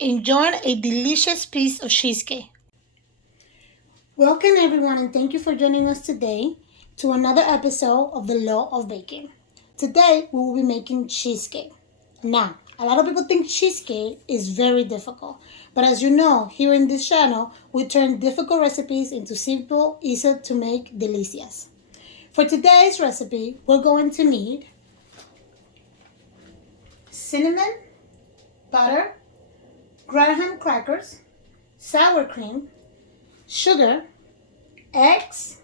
enjoying a delicious piece of cheesecake. Welcome, everyone, and thank you for joining us today to another episode of The Law of Baking. Today, we will be making cheesecake. Now, a lot of people think cheesecake is very difficult, but as you know, here in this channel, we turn difficult recipes into simple, easy to make delicious. For today's recipe, we're going to need cinnamon, butter, graham crackers, sour cream, sugar, eggs,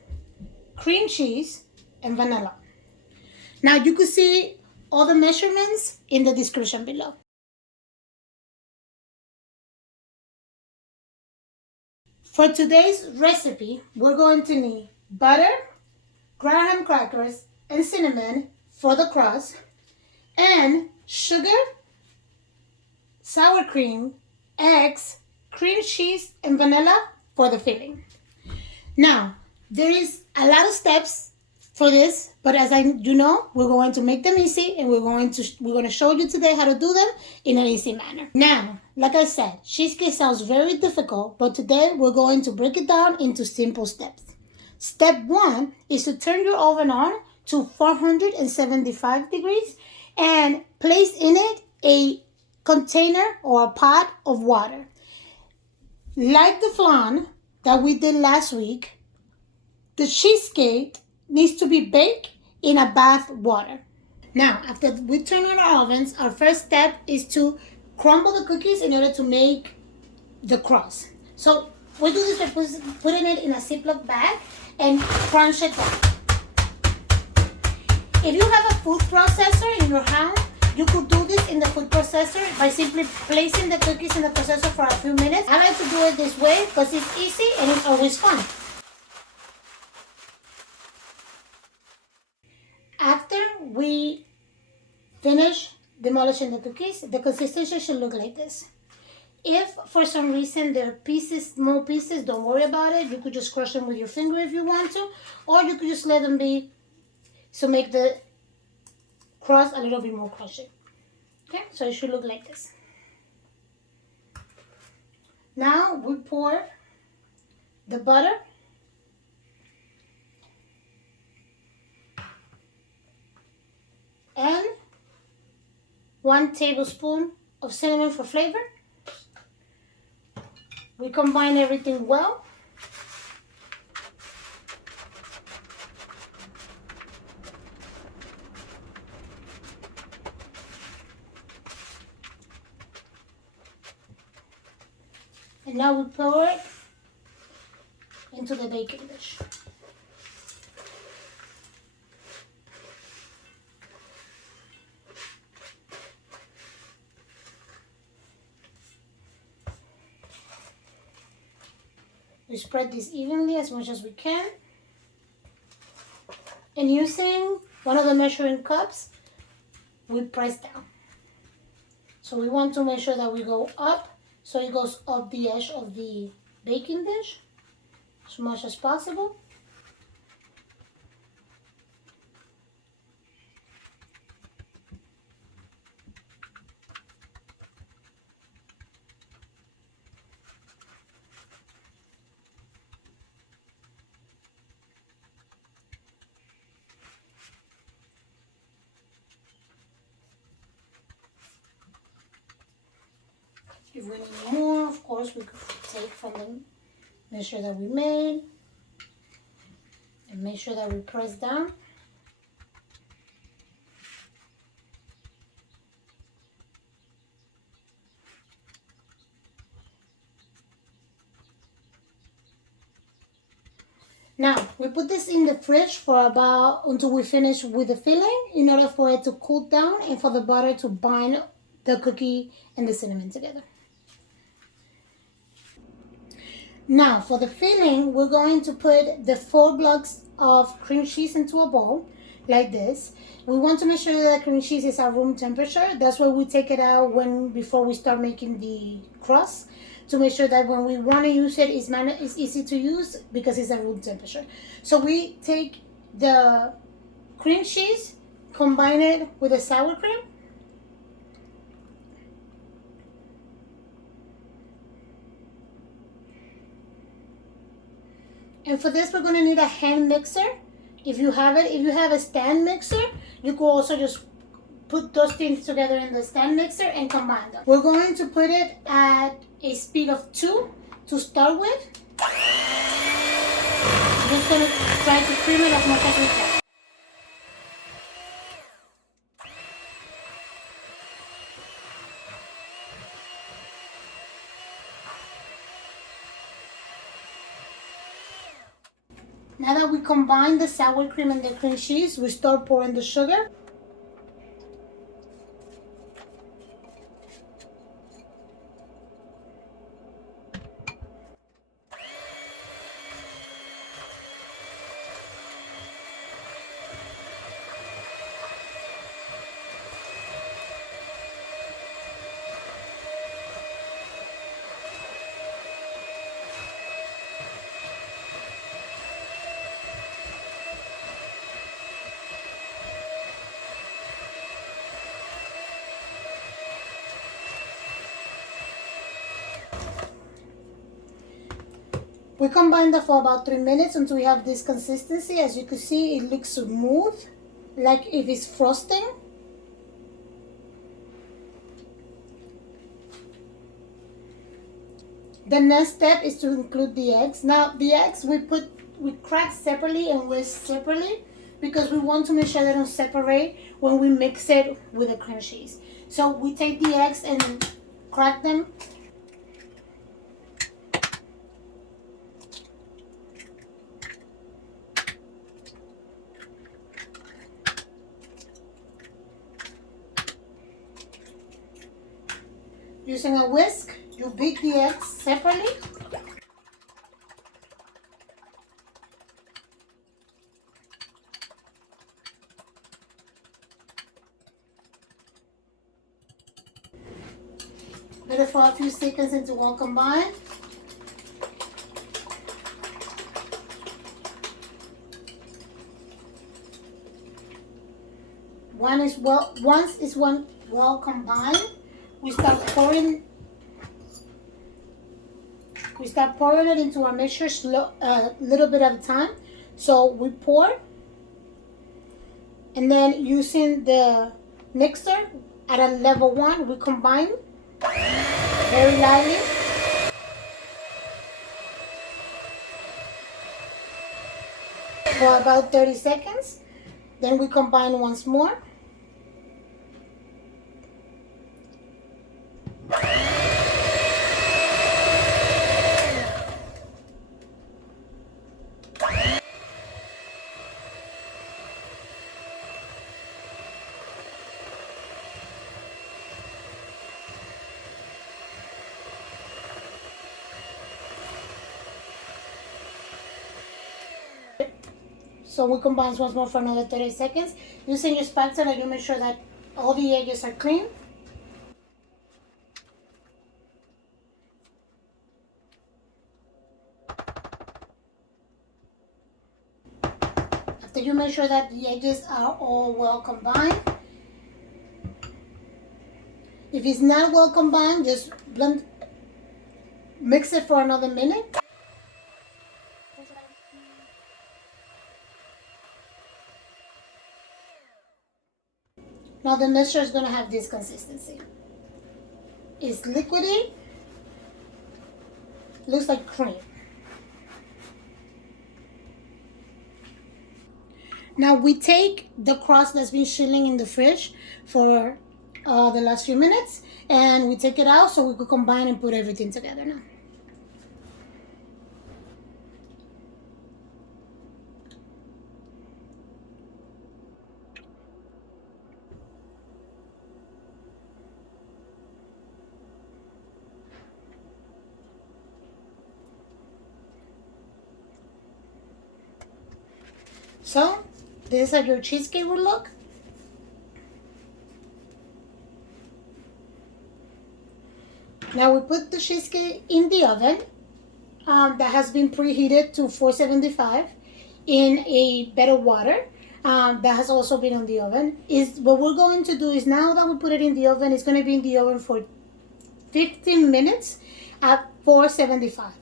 cream cheese, and vanilla. Now you can see all the measurements in the description below. For today's recipe, we're going to need butter, graham crackers, and cinnamon for the crust, and sugar, sour cream, eggs, cream cheese, and vanilla for the filling. Now, there is a lot of steps for this, but as you know, we're going to make them easy, and we're going to show you today how to do them in an easy manner. Now, like I said, cheesecake sounds very difficult, but today we're going to break it down into simple steps. Step 1 is to turn your oven on to 475 degrees and place in it a container or a pot of water. Like the flan that we did last week, the cheesecake needs to be baked in a bath water. Now, after we turn on our ovens, our first step is to crumble the cookies in order to make the crust. So we do this by putting it in a Ziploc bag and crunch it down. If you have a food processor in your house, you could do this in the food processor by simply placing the cookies in the processor for a few minutes. I like to do it this way because it's easy and it's always fun. After we finish demolishing the cookies, the consistency should look like this. If for some reason there are small pieces, don't worry about it. You could just crush them with your finger if you want to, or you could just let them be, so make the crust a little bit more crunchy. Okay, so it should look like this. Now we pour the butter and 1 tablespoon of cinnamon for flavor. We combine everything well. And now we pour it into the baking dish. We spread this evenly as much as we can. And using one of the measuring cups, we press down. So we want to make sure that we go up, so it goes up the edge of the baking dish as much as possible. If we need more, of course, we could take from the measure that we made and make sure that we press down. Now, we put this in the fridge for until we finish with the filling in order for it to cool down and for the butter to bind the cookie and the cinnamon together. Now, for the filling, we're going to put the 4 blocks of cream cheese into a bowl, like this. We want to make sure that cream cheese is at room temperature. That's why we take it out before we start making the crust, to make sure that when we want to use it, it's easy to use because it's at room temperature. So we take the cream cheese, combine it with the sour cream, And for this, we're going to need a hand mixer. If you have it, if you have a stand mixer, you could also just put those things together in the stand mixer and combine them. We're going to put it at a speed of 2 to start with. I'm just going to try to cream it as much as we can. Now that we combine the sour cream and the cream cheese, we start pouring the sugar. We combine that for about 3 minutes until we have this consistency. As you can see, it looks smooth, like if it's frosting. The next step is to include the eggs. Now, the eggs we crack separately and whisk separately because we want to make sure they don't separate when we mix it with the cream cheese. So we take the eggs and crack them. Using a whisk, you beat the eggs separately. Let it for a few seconds until all combined. Once it's well combined, we start pouring it into our mixture little bit at a time. So we pour, and then using the mixer at a level 1, we combine very lightly. For about 30 seconds. Then we combine once more. So we combine once more for another 30 seconds. Using your spatula, you make sure that all the edges are clean. After you make sure that the edges are all well combined. If it's not well combined, just mix it for another minute. Now the mixture is going to have this consistency. It's liquidy, looks like cream. Now we take the crust that's been chilling in the fridge for the last few minutes, and we take it out so we could combine and put everything together now. So, this is how your cheesecake will look. Now we put the cheesecake in the oven that has been preheated to 475 in a bed of water that has also been on the oven. What we're going to do is, now that we put it in the oven, it's going to be in the oven for 15 minutes at 475.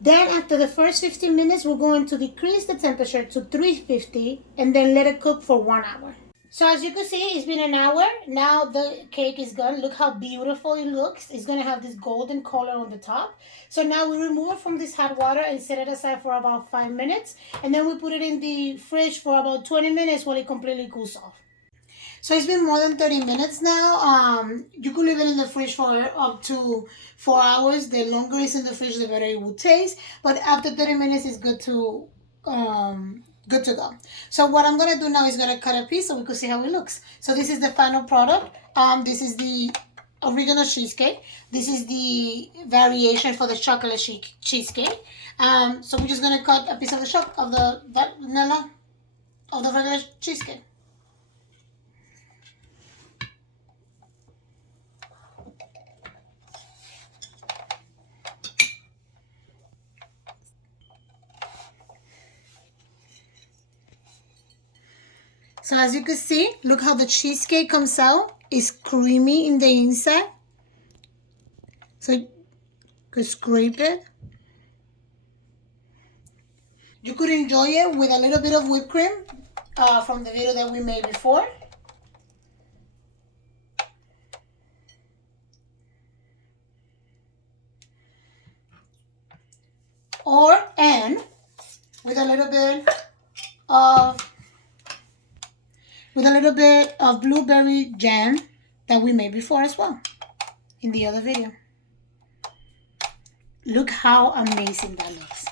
Then after the first 15 minutes, we're going to decrease the temperature to 350 and then let it cook for 1 hour. So as you can see, it's been an hour. Now the cake is done. Look how beautiful it looks. It's going to have this golden color on the top. So now we remove it from this hot water and set it aside for about 5 minutes. And then we put it in the fridge for about 20 minutes while it completely cools off. So it's been more than 30 minutes now. You could leave it in the fridge for up to 4 hours. The longer it's in the fridge, the better it will taste. But after 30 minutes, it's good to go. So what I'm gonna do now is gonna cut a piece so we can see how it looks. So this is the final product. This is the original cheesecake. This is the variation for the chocolate cheesecake. So we're just gonna cut a piece of the vanilla of the regular cheesecake. So as you can see, look how the cheesecake comes out. It's creamy in the inside. So you could scrape it. You could enjoy it with a little bit of whipped cream from the video that we made before. And with a little bit of blueberry jam that we made before as well in the other video. Look how amazing that looks.